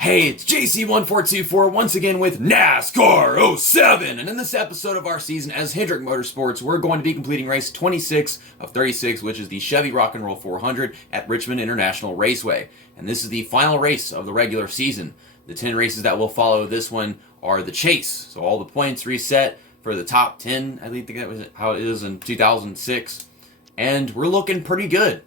Hey, it's JC1424 once again with NASCAR 07, and in this episode of our season as Hendrick Motorsports, we're going to be completing race 26 of 36, which is the Chevy Rock and Roll 400 at Richmond International Raceway. And this is the final race of the regular season. The 10 races that will follow this one are the chase, so all the points reset for the top 10, I think that was how it is in 2006, and we're looking pretty good.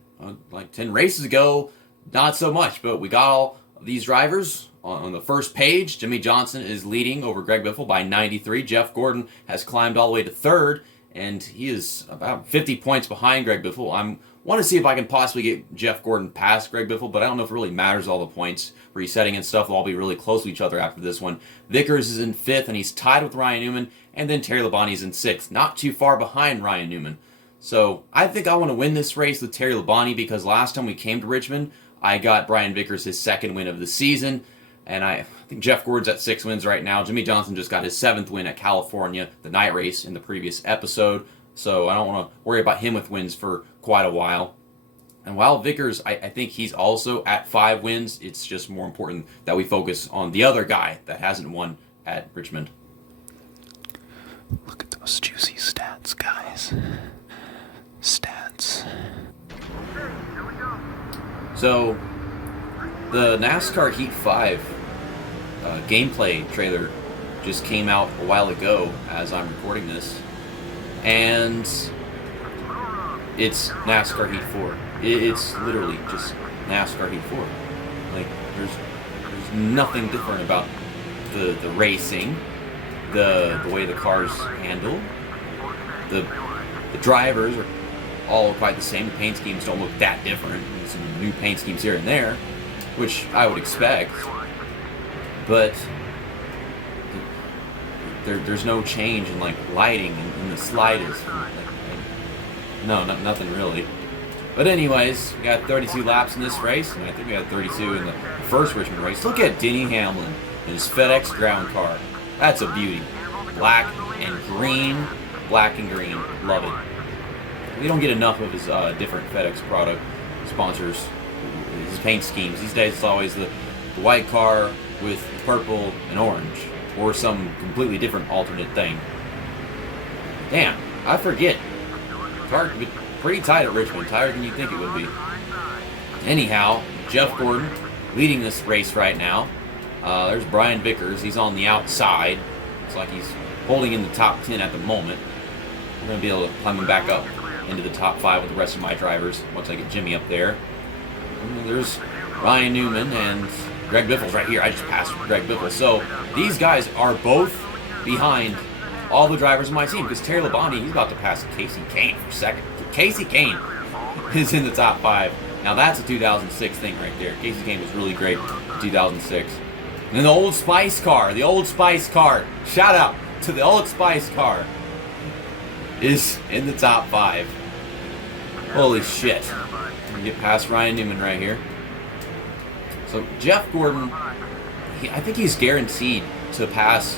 Like 10 races ago, not so much, but we got all these drivers on the first page. Jimmie Johnson is leading over Greg Biffle by 93. Jeff Gordon has climbed all the way to third, and he is about 50 points behind Greg Biffle. I want to see if I can possibly get Jeff Gordon past Greg Biffle, but I don't know if it really matters. All the points resetting and stuff will all be really close to each other after this one. Vickers is in fifth, and he's tied with Ryan Newman, and then Terry Labonte's in sixth, not too far behind Ryan Newman. So I think I want to win this race with Terry Labonte because last time we came to Richmond, I got Brian Vickers his second win of the season, and I think Jeff Gordon's at 6 wins right now. Jimmie Johnson just got his 7th win at California, the night race, in the previous episode, so I don't want to worry about him with wins for quite a while. And while Vickers, I think he's also at 5 wins, it's just more important that we focus on the other guy that hasn't won at Richmond. Look at those juicy stats, guys. Stats. So, the NASCAR Heat 5 gameplay trailer just came out a while ago as I'm recording this, and it's NASCAR Heat 4. It's literally just NASCAR Heat 4. Like, there's nothing different about the racing, the way the cars handle, the drivers are all quite the same. The paint schemes don't look that different. Some new paint schemes here and there, which I would expect, but there's no change in like lighting in the slightest. Nothing really. But anyways, we got 32 laps in this race, and I think we had 32 in the first Richmond race. Look at Denny Hamlin in his FedEx ground car. That's a beauty. Black and green. Black and green. Love it. We don't get enough of his different FedEx product sponsors, his paint schemes. These days it's always the white car with purple and orange, or some completely different alternate thing. Damn, I forget. Car could be pretty tight at Richmond, tighter than you think it would be. Anyhow, Jeff Gordon leading this race right now. There's Brian Vickers, he's on the outside. Looks like he's holding in the top 10 at the moment. We're going to be able to climb him back up into the top 5 with the rest of my drivers once I get Jimmy up there. And there's Ryan Newman and Greg Biffle's right here. I just passed Greg Biffle. So these guys are both behind all the drivers on my team because Terry Labonte, he's about to pass Kasey Kahne for second. Kasey Kahne is in the top 5. Now that's a 2006 thing right there. Kasey Kahne was really great in 2006. And then the Old Spice car, shout out to the Old Spice car, is in the top 5. Holy shit. I'm going to get past Ryan Newman right here. So Jeff Gordon, I think he's guaranteed to pass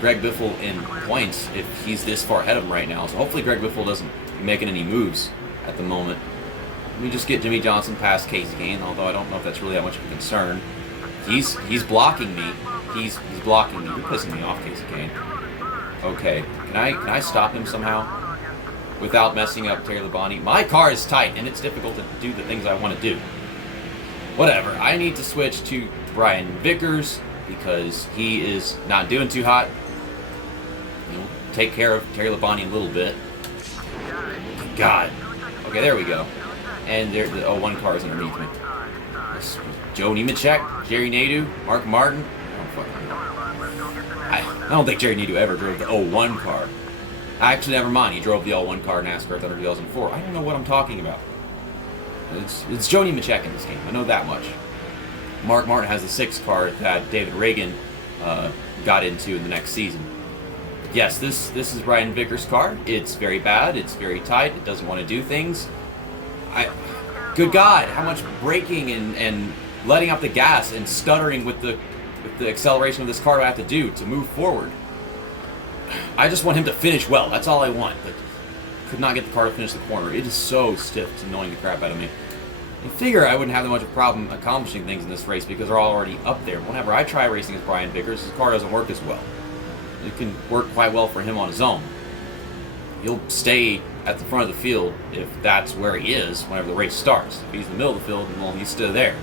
Greg Biffle in points if he's this far ahead of him right now. So hopefully Greg Biffle doesn't be making any moves at the moment. Let me just get Jimmie Johnson past Kasey Kahne, although I don't know if that's really that much of a concern. He's blocking me. He's blocking me. You're pissing me off, Kasey Kahne. Okay, can I stop him somehow without messing up Terry Labonte? My car is tight, and it's difficult to do the things I want to do. Whatever, I need to switch to Brian Vickers because he is not doing too hot. Take care of Terry Labonte a little bit. God. Okay, there we go. And there, the 01 car is underneath me. Joe Nemechek, Jerry Nadeau, Mark Martin. I don't think Jerry Nadeau ever drove the 01 car. Actually, never mind. He drove the 01 car NASCAR Thunder 2004. I don't know what I'm talking about. It's Joe Nemechek in this game. I know that much. Mark Martin has the 6 car that David Reagan got into in the next season. Yes, this is Brian Vickers' car. It's very bad. It's very tight. It doesn't want to do things. Good God, how much braking and letting out the gas and stuttering with the acceleration of this car do I have to do to move forward? I just want him to finish well. That's all I want. But could not get the car to finish the corner. It is so stiff. It's annoying the crap out of me. You figure I wouldn't have that much of a problem accomplishing things in this race because they're all already up there. Whenever I try racing as Brian Vickers, his car doesn't work as well. It can work quite well for him on his own. He'll stay at the front of the field if that's where he is whenever the race starts. If he's in the middle of the field, well, he's still there.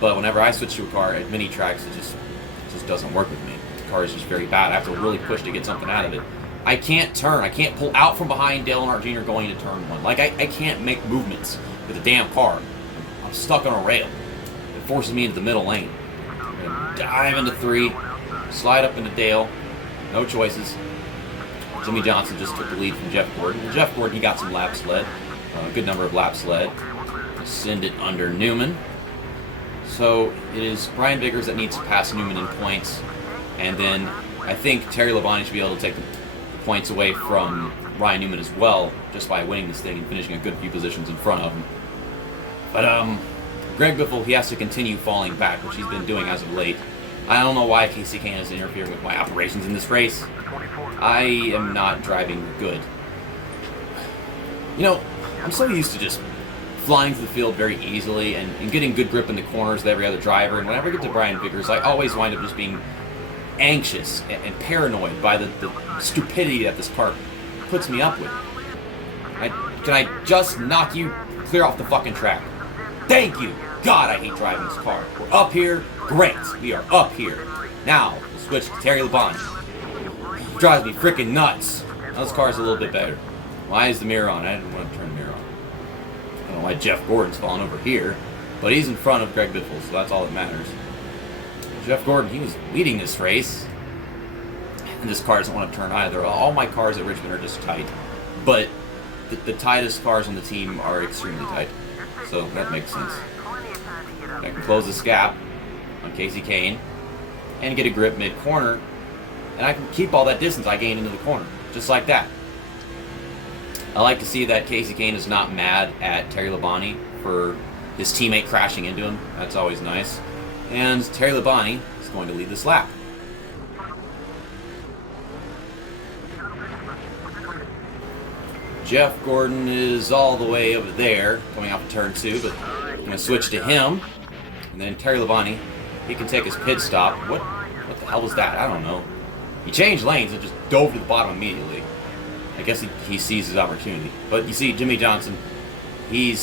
But whenever I switch to a car at mini tracks, it just doesn't work with me. The car is just very bad. I have to really push to get something out of it. I can't turn. I can't pull out from behind Dale Earnhardt Jr. going into turn 1. Like, I can't make movements with a damn car. I'm stuck on a rail. It forces me into the middle lane. I'm going to dive into 3, slide up into Dale. No choices. Jimmie Johnson just took the lead from Jeff Gordon. Well, Jeff Gordon, he got some laps led. A good number of laps led. Send it under Newman. So it is Brian Vickers that needs to pass Newman in points. And then I think Terry Labonte should be able to take the points away from Ryan Newman as well, just by winning this thing and finishing a good few positions in front of him. But Greg Biffle, he has to continue falling back, which he's been doing as of late. I don't know why Kasey Kahne is interfering with my operations in this race. I am not driving good. You know, I'm so used to just flying through the field very easily and getting good grip in the corners with every other driver. And whenever I get to Brian Vickers, I always wind up just being anxious and paranoid by the stupidity that this car puts me up with. Can I just knock you clear off the fucking track? Thank you! God, I hate driving this car. We're up here. Great. We are up here. Now, we'll switch to Terry Labonte. Drives me freaking nuts. Now this car's a little bit better. Why is the mirror on? I didn't want to turn the mirror on. I don't know why Jeff Gordon's falling over here, but he's in front of Greg Biffle, so that's all that matters. Jeff Gordon, he was leading this race, and this car doesn't want to turn either. All my cars at Richmond are just tight, but the tightest cars on the team are extremely tight, so that makes sense. I can close this gap on Kasey Kahne and get a grip mid-corner, and I can keep all that distance I gained into the corner, just like that. I like to see that Kasey Kahne is not mad at Terry Labonte for his teammate crashing into him. That's always nice. And Terry Labonte is going to lead this lap. Jeff Gordon is all the way over there, coming off of turn 2, but I'm going to switch to him. And then Terry Labonte, he can take his pit stop. What the hell was that? I don't know. He changed lanes and just dove to the bottom immediately. I guess he sees his opportunity. But you see, Jimmie Johnson, I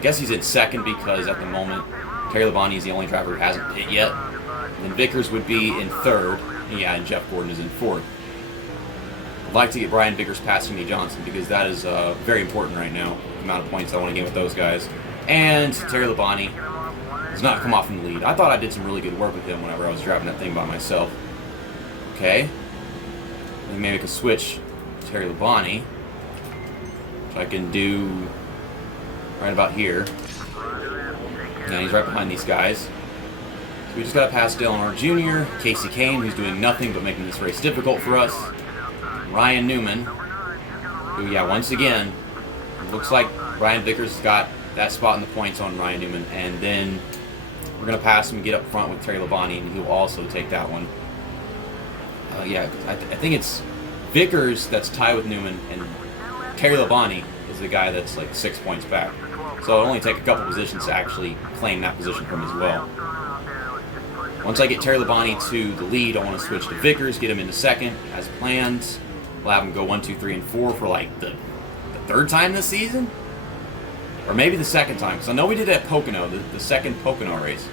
guess he's in second because at the moment, Terry Labonte is the only driver who hasn't pit yet. And then Vickers would be in third. Yeah, and Jeff Gordon is in fourth. I'd like to get Brian Vickers past Jimmie Johnson because that is very important right now. The amount of points I want to get with those guys. And Terry Labonte does not come off in the lead. I thought I did some really good work with him whenever I was driving that thing by myself. Okay. And maybe I can switch to Terry Labonte, which I can do right about here. And he's right behind these guys. So we just got to pass Dale Earnhardt Jr., Kasey Kahne, who's doing nothing but making this race difficult for us, Ryan Newman, who, yeah, once again, looks like Brian Vickers has got that spot in the points on Ryan Newman, and then we're going to pass him and get up front with Terry Labonte, and he'll also take that one. Yeah, I think it's Vickers that's tied with Newman, and Terry Labonte is the guy that's like 6 points back. So it'll only take a couple positions to actually claim that position from as well. Once I get Terry Labonte to the lead, I want to switch to Vickers, get him into second as planned. We'll have him go 1, 2, 3, and 4 for like the third time this season? Or maybe the second time, because I know we did it at Pocono, the second Pocono race.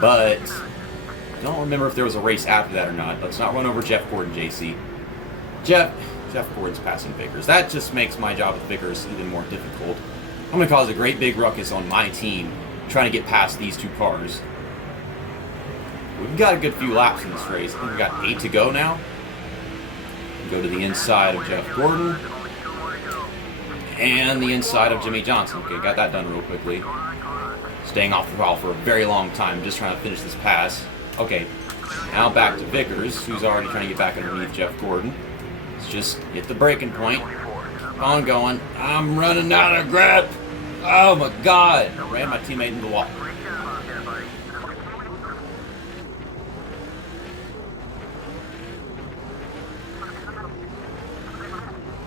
But I don't remember if there was a race after that or not. Let's not run over Jeff Gordon, JC. Jeff Gordon's passing Vickers. That just makes my job with Vickers even more difficult. I'm going to cause a great big ruckus on my team trying to get past these two cars. We've got a good few laps in this race. I think we've got 8 to go now. Go to the inside of Jeff Gordon. And the inside of Jimmie Johnson. Okay, got that done real quickly. Staying off the ball for a very long time, just trying to finish this pass. Okay, now back to Vickers, who's already trying to get back underneath Jeff Gordon. Let's just hit the braking point. Keep on going. I'm running out of grip. Oh my God. I ran my teammate into the wall.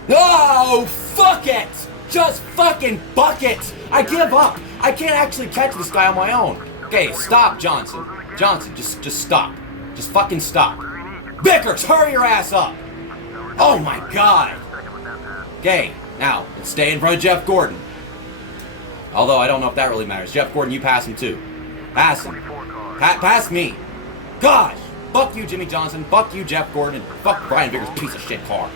Oh, fuck it! Just fucking bucket! I give up! I can't actually catch this guy on my own. Okay, stop, Johnson. Johnson, just stop. Just fucking stop. Vickers, hurry your ass up! Oh my god! Okay, now, let's stay in front of Jeff Gordon. Although, I don't know if that really matters. Jeff Gordon, you pass him too. Pass him. Pass me. Gosh! Fuck you, Jimmy Johnson. Fuck you, Jeff Gordon. And fuck Brian Vickers' piece of shit car.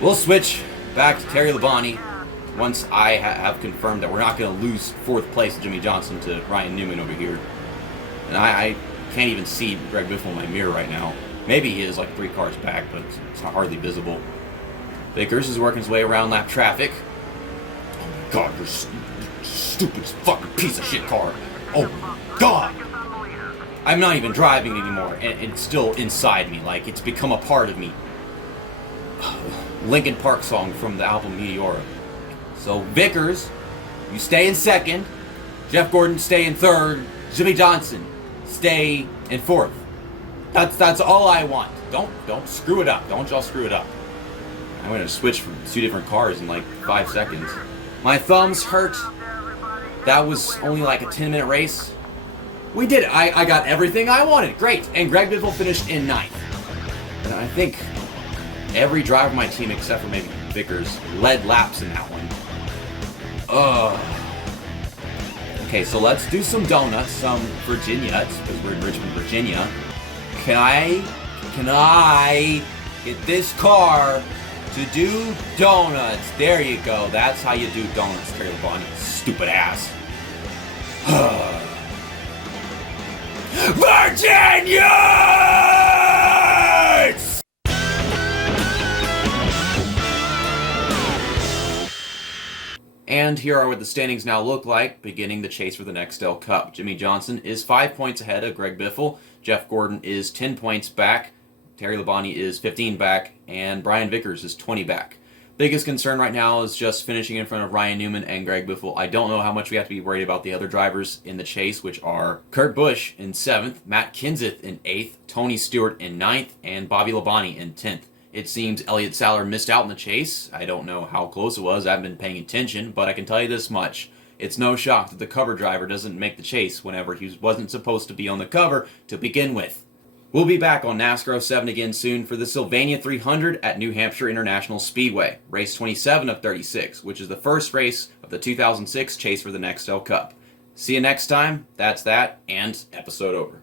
We'll switch back to Terry Labonte once I have confirmed that we're not going to lose 4th place to Jimmy Johnson to Ryan Newman over here. And I can't even see Greg Biffle in my mirror right now. Maybe he is like 3 cars back, but it's not hardly visible. Vickers is working his way around lap traffic. Oh my god, you're stupid fucking piece of shit car. Oh my god! I'm not even driving anymore, and it's still inside me, like it's become a part of me. Linkin Park song from the album Meteora. So Vickers, you stay in 2nd. Jeff Gordon, stay in 3rd. Jimmy Johnson, stay in 4th. That's all I want. Don't screw it up. Don't y'all screw it up. I'm gonna switch from 2 different cars in like 5 seconds. My thumbs hurt. That was only like a 10-minute race. We did it. I got everything I wanted. Great. And Greg Biffle finished in 9th. And I think every driver on my team, except for maybe Vickers, led laps in that one. Okay, so let's do some donuts, some Virginias, because we're in Richmond, Virginia. Can I get this car to do donuts? There you go. That's how you do donuts, Terry Labonte. Stupid ass. Virginians! And here are what the standings now look like, beginning the chase for the Nextel Cup. Jimmy Johnson is 5 points ahead of Greg Biffle. Jeff Gordon is 10 points back. Terry Labonte is 15 back. And Brian Vickers is 20 back. Biggest concern right now is just finishing in front of Ryan Newman and Greg Biffle. I don't know how much we have to be worried about the other drivers in the chase, which are Kurt Busch in 7th, Matt Kenseth in 8th, Tony Stewart in 9th, and Bobby Labonte in 10th. It seems Elliott Sadler missed out in the chase. I don't know how close it was. I haven't been paying attention, but I can tell you this much. It's no shock that the cover driver doesn't make the chase whenever he wasn't supposed to be on the cover to begin with. We'll be back on NASCAR 07 again soon for the Sylvania 300 at New Hampshire International Speedway, race 27 of 36, which is the first race of the 2006 chase for the Nextel Cup. See you next time. That's that, and episode over.